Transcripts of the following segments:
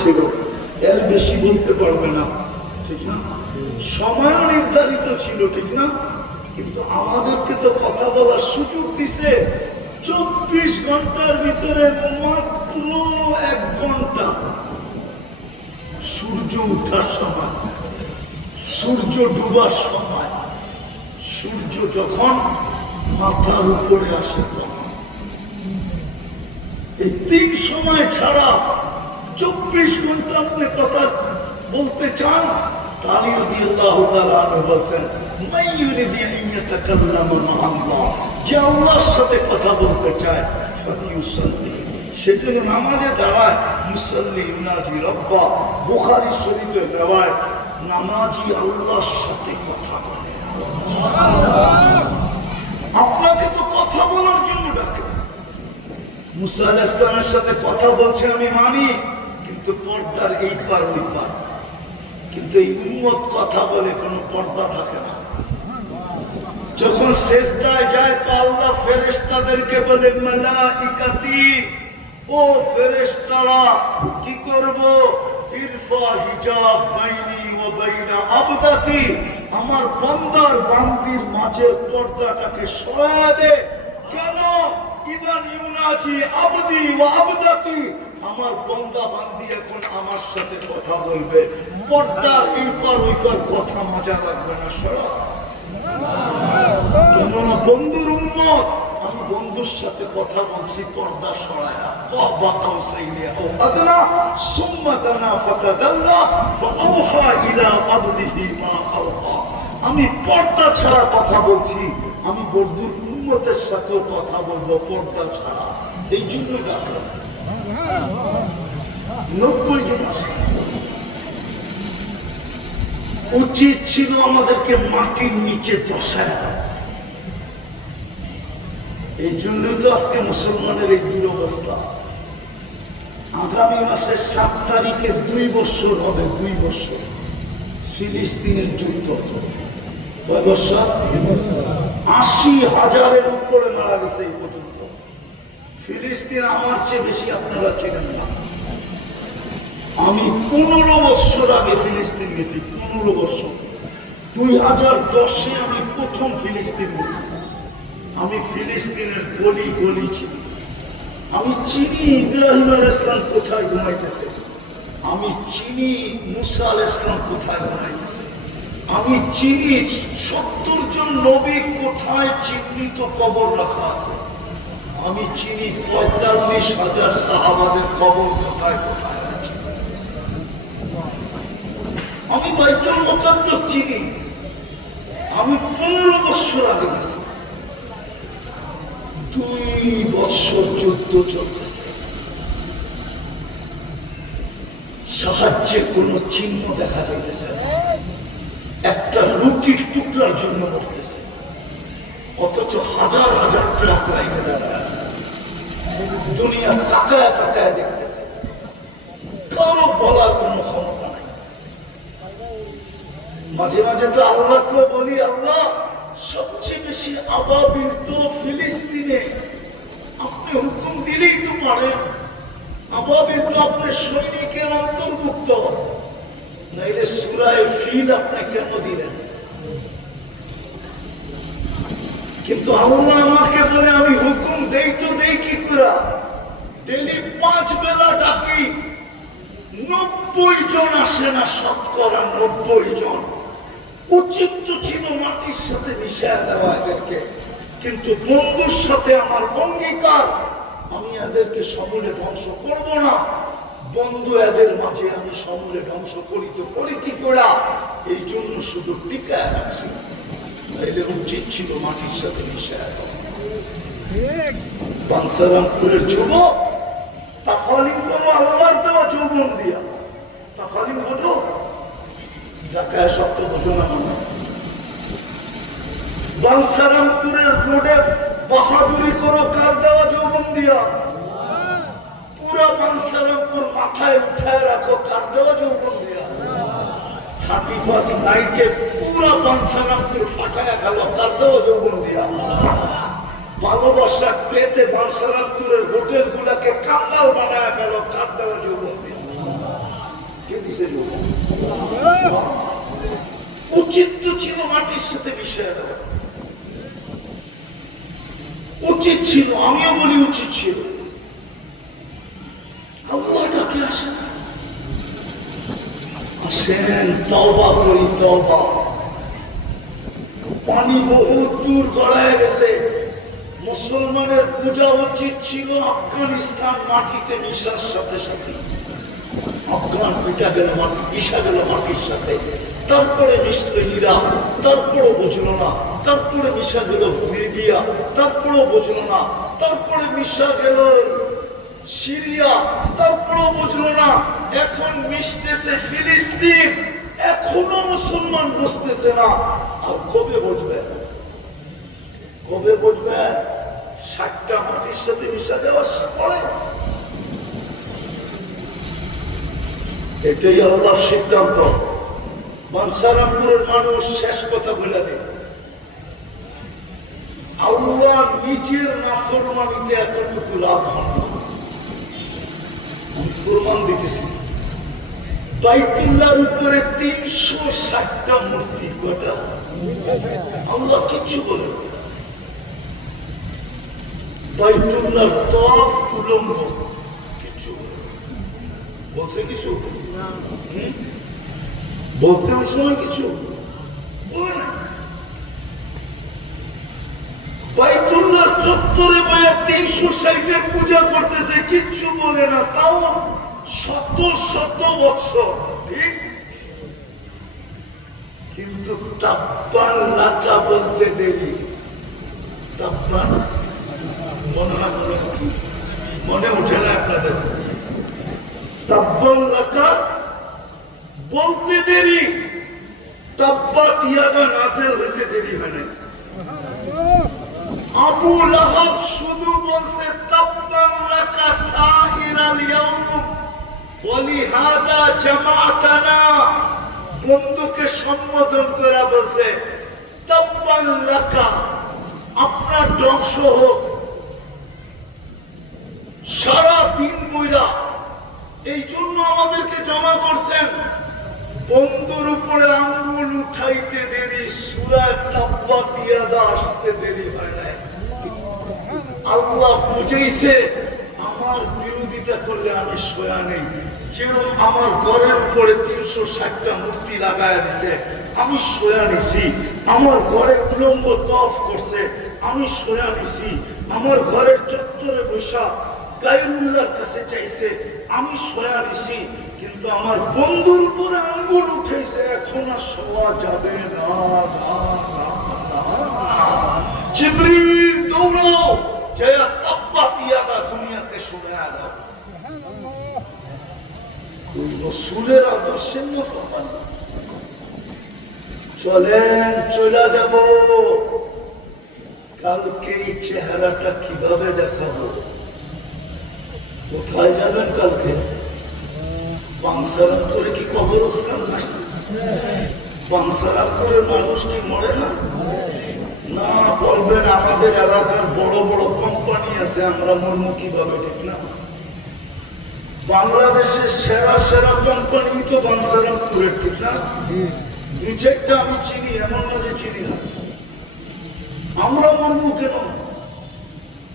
ছিল, এর বেশি বলতে পারবে না, ঠিক না? সময় নির্ধারিত ছিল, ঠিক না? কিন্তু আমাদেরকে তো কথা বলার সুযোগ দিছে 24 ঘন্টার ভিতরে মাত্র 1 ঘন্টা। সূর্য ওঠার সময়, সূর্য ডুবার সময়, সূর্য যখন মাথার উপরে আসে তখন, এই 3 সময় ছাড়া 24 ঘন্টা আপনি কথা বলতে চান? আলী রাদিয়াল্লাহু তাআলা আনহু বলেন, মান ইউরিদু আন ইয়াতাকাল্লামা মা আল্লাহ, যে আল্লাহর সাথে কথা বলতে চায় ফালিউসাল্লি, সেজন্য নামাজে দাঁড়ায়। মুসাল্লি ইউনাজি রাব্বা, বুখারী শরীফের রওয়ায়াত, নামাজি আল্লাহর সাথে কথা বলে। আপনাকে তো কথা বলার জন্য ডাকে। মুসা আলাইহিস সালামের সাথে কথা বলছে আমি মানি, কিন্তু পর্দার এই পার ওই পার। কিন্তু এই উম্মত কথা বলে কোনো পর্দা থাকে না। যখন সেজদায় যায় তো আল্লাহ ফেরেশতাদেরকে বলে, মালাইকাতি, ও ফেরেশতারা, কি করব? ইরফা হিজাব বাইনি ওয়া বাইনা আবদাতি, আমার বান্দার বান্দির মাঝের পর্দাটাকে সরায়া দে। কেন? ইদান ইউনাজি আবদি ওয়া আবদাতি, আমার বান্দা বান্দি এখন আমার সাথে কথা বলবে, পর্দার এই পার ওই পার কথা মজা লাগবে না, সরা। কেননা বন্ধুর উম্মত, আমি বন্ধুর সাথে কথা বলছি পর্দা সরায়া। ফাবাকাউ সাইলিয়া ও আদনা সুম্মা দানা ফাতাদাল্লা ফাআওহা ইলা আবদিহি মা আওহা, আমি পর্দা ছাড়া কথা বলছি, আমি বন্ধুর উম্মতের সাথেও কথা বলবো পর্দা ছাড়া। এই জন্য ডাকা 90 জন আছে। উচিত ছিল আমাদেরকে মাটির নিচে বসায় দেওয়া। এই জন্যই তো আজকে মুসলমানের এই দুরবস্থা। আগামী মাসের 7 তারিখে 2 বছর হবে, 2 বছর ফিলিস্তিনের যুদ্ধ। কয় বছর? 80,000-এর উপরে মারা গেছে এই পর্যন্ত। ফিলিস্তিন আমার চেয়ে বেশি আপনারা চেনেন না। আমি 15 বছর আগে ফিলিস্তিন গেছি, 15 বছর। 2010-এ আমি প্রথম ফিলিস্তিন গেছি। আমি ফিলিস্তিনের গলি গলি চিনি। আমি চিনি ইব্রাহিম আলাইহিস সালাম কোথায় ঘুমাইতেছে, আমি চিনি মুসা আলাইহিস সালাম কোথায় ঘুমাইতেছে, আমি চিনি 70 জন নবী কোথায় চিহ্নিত কবর রাখা আছে, আমি চিনি 45,000 সাহাবাদের কবর কোথায় কোথায় আছে, আমি বাইতুল মুকাদ্দাস চিনি। আমি 15 বছর আগে গেছি। 2 বছর যুদ্ধ চলতেছে, সাহায্যের কোন চিহ্ন দেখা যাইতেছে না। একটা রুটির টুকরার জন্য মরতেছে, অথচ হাজার হাজার ট্রাক লাইনে দাঁড়ায় আছে। দুনিয়া তাকায় তাকায় দেখতেছে, কারো বলার কোন ক্ষমতা নাই। মাঝে মাঝে তো আল্লাহকে বলি, আল্লাহ সবচেয়ে বেশি আবাবিল তো ফিলিস্তিনে, আপনি হুকুম দিলেই তো পারেন। আবাবিল তো আপনার সৈনিকের অন্তর্ভুক্ত, নাইলে সূরায়ে ফিল আপনি কেন দিলেন? কিন্তু আল্লাহ আমাকে বলে, আমি হুকুম দেই তো দেই কি করে? ডেলি 5 বেলা ডাকি, 90 জন আসে না, শতকরা 90 জন। উচিত ছিল মাটির সাথে মিশিয়ে দেওয়া এদেরকে, কিন্তু বন্ধুর সাথে আমার অঙ্গীকার, আমি এদেরকে সমূলে ধ্বংস করব না। বন্ধু এদের মাঝে আমি সমূলে ধ্বংস করি তো করি কি করে? এই জন্য শুধু টিকায় রাখছি, এদের উচিত ছিল মাটির সাথে মিশিয়ে দেওয়া। বানসারামপুরের যুবক তাফালিম করো আল্লাহর দেওয়া যৌবন দিয়া, তাফালিম বোঝো? ঢাকায় শব্দ বোঝো না মনে? বানসারামপুরের রোডে বাহাদুরি করো কার দেওয়া যৌবন দিয়া? পুরা বানসারামপুর মাথায় উঠায় রাখো কার দেওয়া যৌবন দিয়া? 31st নাইটে পুরা বানসারামপুর ফাটায় গেল কার দেওয়া যৌবন দিয়া? ভালোবাসা পেতে বানসারামপুরের হোটেল গুলাকে কাঙ্গাল বানায় গেল কার দেওয়া যৌবন দিয়া? দিছে উচিত তো ছিল মাটির সাথে মিশিয়ে দেওয়া, উচিত ছিল, আমিও বলি উচিত ছিল। আল্লাহ ডাকে আসেন, আসেন তওবা করি, তওবা। পানি বহু দূর গড়ায় গেছে। মুসলমানের পূজা উচিত ছিল আফগানিস্তান মাটিতে মিশার সাথে সাথে। আফগান পিটা গেল মাটি, মিশা গেল মাটির সাথে, তারপরে মিশল ইরাক, তারপরে বুঝলো না, তারপরে মিশা গেল লিবিয়া, তারপরে বুঝলো না, তারপরে মিশা গেল সিরিয়া, তারপরে বুঝলো না, এখন মিশতেছে ফিলিস্তিন। এখনো মুসলমান বুঝতেছে না। আর কবে বুঝবে? কবে বুঝবে? 60টা মাটির সাথে মিশা দেওয়ার পরে। এটাই আল্লাহর সিদ্ধান্ত। বাঞ্ছারামপুরের মানুষ শেষ কথা বলে দেয়, আল্লাহ নিজের নাফরমানিতে এতটুকু লাভ হন না। আমি প্রমাণ দিতেছি, বাইতুল্লাহর উপরে 360টা মূর্তি, কটা? আল্লাহ কিচ্ছু বলে। বাইতুল্লাহর তওয়াফ উলম্ব, কিছু বলছে? কিছু বলছে? ওই সময় কিছু বলে না। বাইতুল্লাহ চত্বরে বয়ে 360 পূজা করতেছে, কিচ্ছু বলে না, তাও শত শত বছর, ঠিক? কিন্তু তাব্বান লাকা বলতে দেরি। তাব্বান মনে উঠে না আপনাদের? তাব্বান লাকা বলতে দেরি, তাব্বাত ইয়াদা নাযিল হতে দেরি হয় না। আবু লাহাব শুধু বলছে তাব্বান লাকা সাইরাল ইয়াউম ওয়া লিহাদা জামাতানা, বন্ধুকে সম্বোধন করে বলছে তাব্বান লাকা, আপনার ধ্বংস হোক। সারা দিন বইরা এই জন্য আমাদেরকে জমা করছেন। বন্ধুর উপরে আঙ্গুল উঠাইতে দেরি, সূরা তাব্বাত ইয়াদা আসতে দেরি হয় না। আল্লাহ বুঝাইছে আমার বিরোধিতা করলে আমি সয়া নেই। যেরকম আমার ঘরের উপরে 360টা মূর্তি লাগায় দিছে, আমি সয়া নিছি। আমার ঘরে উলম্ব তওয়াফ করছে, আমি সয়া নিছি। আমার ঘরের চত্বরে বসা গায়রুল্লাহর কাছে চাইছে, আমি সয়া নিছি। কিন্তু আমার বন্ধুর উপরে আঙ্গুল উঠেছে, এখন আর শোয়া যাবে না। জিবরিল দৌড়াও, জয়া তাব্বাত ইয়াদা দুনিয়াতে শোনায়া দাও। ওই রাসূলের আদর্শের নফল। চলেন, চলে যাব। কালকে এই চেহারাটা কিভাবে দেখাবো? কোথায় যাবেন কালকে? বাংসারামপুরে কি কবরস্থান নাই? বাংসারামপুরের মানুষ কি মরে না? না, বলবেন আমাদের এলাকার বড় বড় কোম্পানি আছে, আমরা মরমু কিভাবে? ঠিক না? বাংলাদেশের সেরা সেরা কোম্পানি তো বাংসারামপুরের, ঠিক না? 2-4টা আমি চিনি, এমন না যে চিনি না। আমরা মরমু কেন?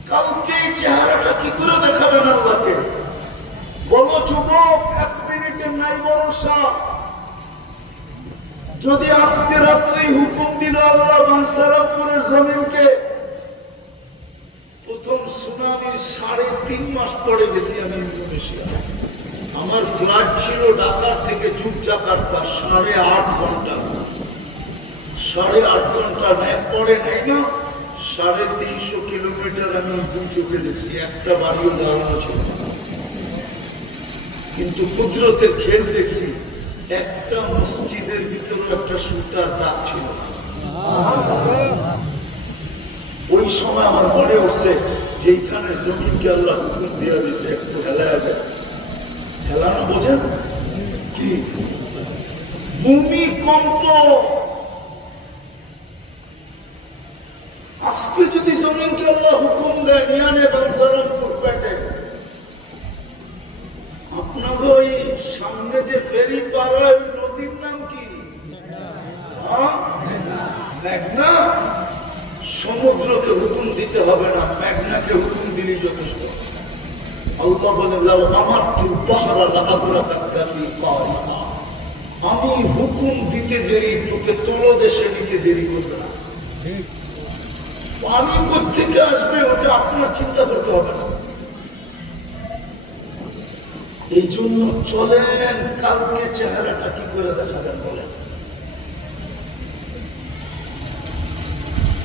কালকে এই চেহারাটা কি করে দেখাবেন আল্লাহকে? বলো যুবক, 1 মিনিটের নাই ভরসা। যদি আজকে রাত্রে হুকুম দিল আল্লাহ বাংসারামপুরের জমিনকে, প্রথম সুনামির 3.5 মাস পরে গেছি আমি ইন্দোনেশিয়া। আমার ফ্লাইট ছিল ঢাকা থেকে জাকার্তা 8.5 ঘন্টা। 8.5 ঘন্টা ম্যাপ পরে নেই না, 350 কিলোমিটার আমি 2 চোখে দেখছি, একটা বাড়িও দাঁড়ানো ছিল। কিন্তু কুদরতের খেল দেখছি, একটা মসজিদের ভিতরে একটা সুতার দাগ ছিল। ওই সময় আমার মনে উঠছে যে এইখানে জমিনকে আল্লাহ হুকুম দিয়ে দিছে একটু হেলায় দেয়। হেলানো বোঝেন কি? ভূমিকম্প। আজকে যদি জমিনকে আল্লাহ হুকুম দেয় নিয়ে বাংসারামপুর পেটে, আপনাকে ওই সামনে যে ফেরি পার হয় ওই নদীর নাম কি? মেঘনা। সমুদ্রকে হুকুম দিতে হবে না, মেঘনাকে হুকুম দিলেই যথেষ্ট। আল্লাহ বলে লাউ আমারতু বাহরা লাআবরাকা ফি কারিহা, আমি হুকুম দিতে দেরি তোকে তলদেশে নিতে দেরি করবে না। পানি কোথেকে আসবে ওটা আপনার চিন্তা করতে হবে না। এই জন্য চলেন, কালকে চেহারাটা কি করে দেখাবেন বলেন?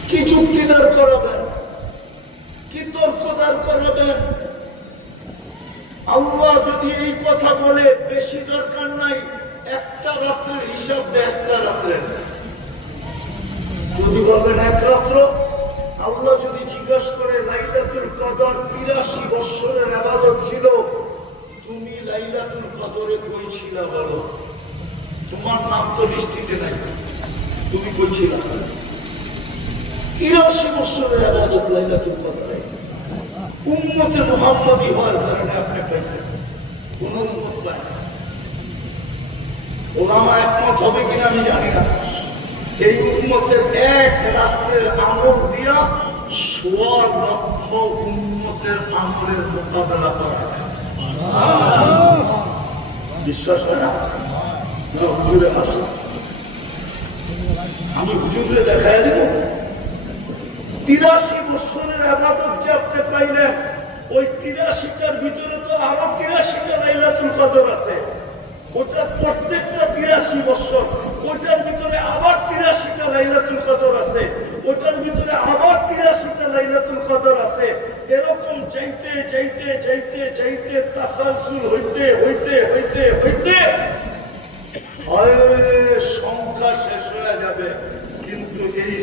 কি যুক্তি দাঁড় করাবেন, কি তর্ক দাঁড় করাবেন? আল্লাহ যদি এই কথা বলে বেশি দরকার নাই, একটা রাত্রের হিসাব দেয়, একটা রাত্রের যদি বলবেন এক রাত্র। আল্লাহ যদি জিজ্ঞাসা করে লাইলাতুল কদর ৮৩ বছরের ইবাদত ছিল, তুমি লাইলাতুল কদরে কই ছিলা বলো? তোমার নাম তো লিস্টিতে নাই, তুমি কই ছিলা? ৮৩ বছরের ইবাদত লাইলাতুল কদরে। উম্মতে মুহাম্মদী হওয়ার কারণে আপনি পাইছেন, কোন উম্মত পায় না। ওলামা একমত হবে কিনা আমি জানি না। এই উম্মতের এক রাত্রের আমল দিয়া ১৬ লক্ষ উম্মতের আমলের মোকাবেলা করা হয়। বিশ্বাস হয় না? হুজুরে আসো, আমি হুজুরে দেখাই দিব। ৮৩ বছরের ইবাদত যে আপনি পাইলেন, ওই ৮৩টার ভিতরে তো আরো ৮৩টা লাইলাতুল কদর আছে। ওটার প্রত্যেকটা ৮৩ বছর, ওটার ভিতরে আবার ৮৩টা লাইলাতুল কদর আছে, ওটার ভিতরে আবার ৮৩টা লাইলাতুল কদর আছে। এরকম যাইতে যাইতে যাইতে যাইতে তাসালসুল হইতে হইতে হইতে হইতে সংখ্যা শেষ হয়ে যাবে। কিন্তু এই